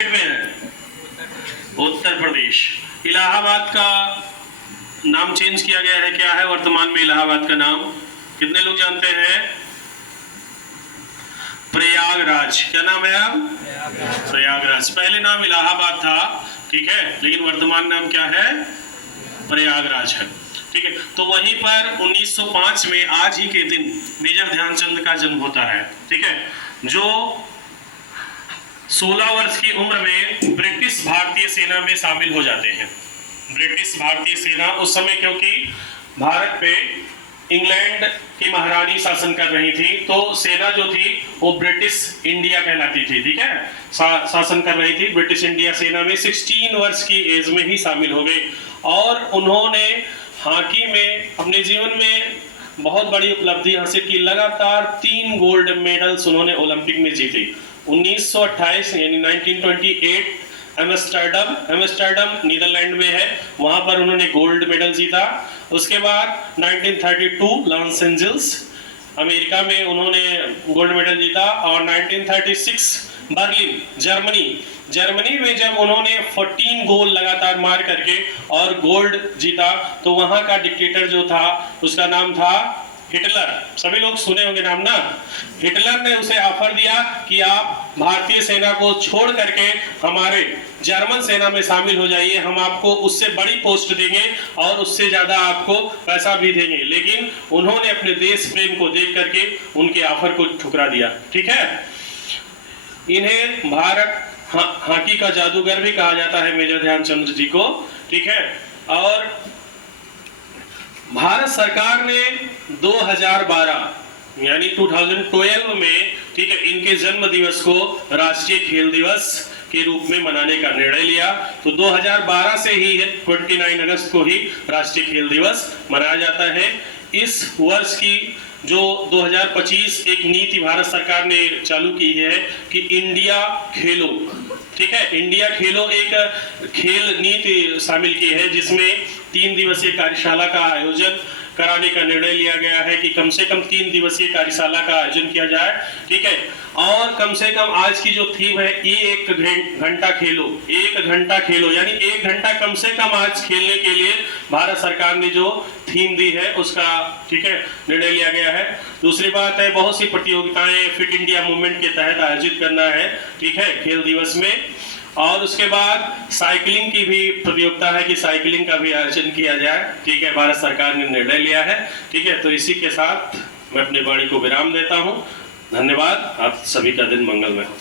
में है उत्तर प्रदेश। इलाहाबाद का नाम चेंज किया गया है, क्या है वर्तमान में इलाहाबाद का नाम? कितने लोग जानते हैं? प्रयागराज। क्या नाम है अब? प्रयागराज। पहले नाम इलाहाबाद था, ठीक है, लेकिन वर्तमान नाम क्या है? प्रयागराज है, ठीक है। तो वहीं पर 1905 में आज ही के दिन मेजर ध्यानचंद का जन्म होता है, ठीक है, जो 16 वर्ष की उम्र में ब्रिटिश भारतीय सेना में शामिल हो जाते हैं। ब्रिटिश भारतीय सेना उस समय, क्योंकि भारत पे इंग्लैंड की महारानी शासन कर रही थी, तो सेना जो थी वो ब्रिटिश इंडिया कहलाती थी, ठीक है, शासन कर रही थी। ब्रिटिश इंडिया सेना में 16 वर्ष की एज में ही शामिल हो गए और उन्होंने हॉकी में अपने जीवन में बहुत बड़ी उपलब्धि हासिल की। लगातार 3 गोल्ड मेडल्स उन्होंने ओलंपिक में जीते। 1928 यानी 1928 एम्स्टर्डम नीदरलैंड में है, वहां पर उन्होंने गोल्ड मेडल जीता। उसके बाद 1932 लॉस एंजल्स अमेरिका में उन्होंने गोल्ड मेडल जीता और 1936 बर्लिन जर्मनी में जब उन्होंने 14 गोल लगातार मार करके और गोल्ड जीता, तो वहां का डिक्टेटर जो था उसका नाम था हिटलर। सभी लोग सुने होंगे नाम ना। हिटलर ने उसे ऑफर दिया कि आप भारतीय सेना को छोड़ करके हमारे जर्मन सेना में शामिल हो जाइए, हम आपको उससे बड़ी पोस्ट देंगे और उससे ज्यादा आपको पैसा भी देंगे। लेकिन उन्होंने अपने देश प्रेम को देख करके उनके ऑफर को ठुकरा दिया, ठीक है। इन्हें भारत हॉकी का जादूगर भी कहा जाता है, मेजर ध्यानचंद जी को, ठीक है। और भारत सरकार ने 2012 यानी 2012 में, ठीक है, इनके जन्म दिवस को राष्ट्रीय खेल दिवस के रूप में मनाने का निर्णय लिया। तो 2012 से ही 29 अगस्त को ही राष्ट्रीय खेल दिवस मनाया जाता है। इस वर्ष की जो 2025 एक नीति भारत सरकार ने चालू की है कि इंडिया खेलो, ठीक है, इंडिया खेलो एक खेल नीति शामिल की है, जिसमें 3 दिवसीय कार्यशाला का आयोजन कराने का निर्णय लिया गया है कि कम से कम 3 दिवसीय कार्यशाला का आयोजन किया जाए, ठीक है। और कम से कम आज की जो थीम है ये 1 घंटा खेलो, 1 घंटा खेलो, यानी 1 घंटा कम से कम आज खेलने के लिए भारत सरकार ने जो थीम दी है उसका, ठीक है, निर्णय लिया गया है। दूसरी बात है, बहुत सी प्रतियोगिताएं फिट इंडिया मूवमेंट के तहत आयोजित करना है, ठीक है, खेल दिवस में। और उसके बाद साइकिलिंग की भी प्रतियोगिता है कि साइकिलिंग का भी आयोजन किया जाए, ठीक है, भारत सरकार ने निर्णय लिया है, ठीक है। तो इसी के साथ मैं अपनी वाणी को विराम देता हूं। धन्यवाद। आप सभी का दिन मंगलमय हो।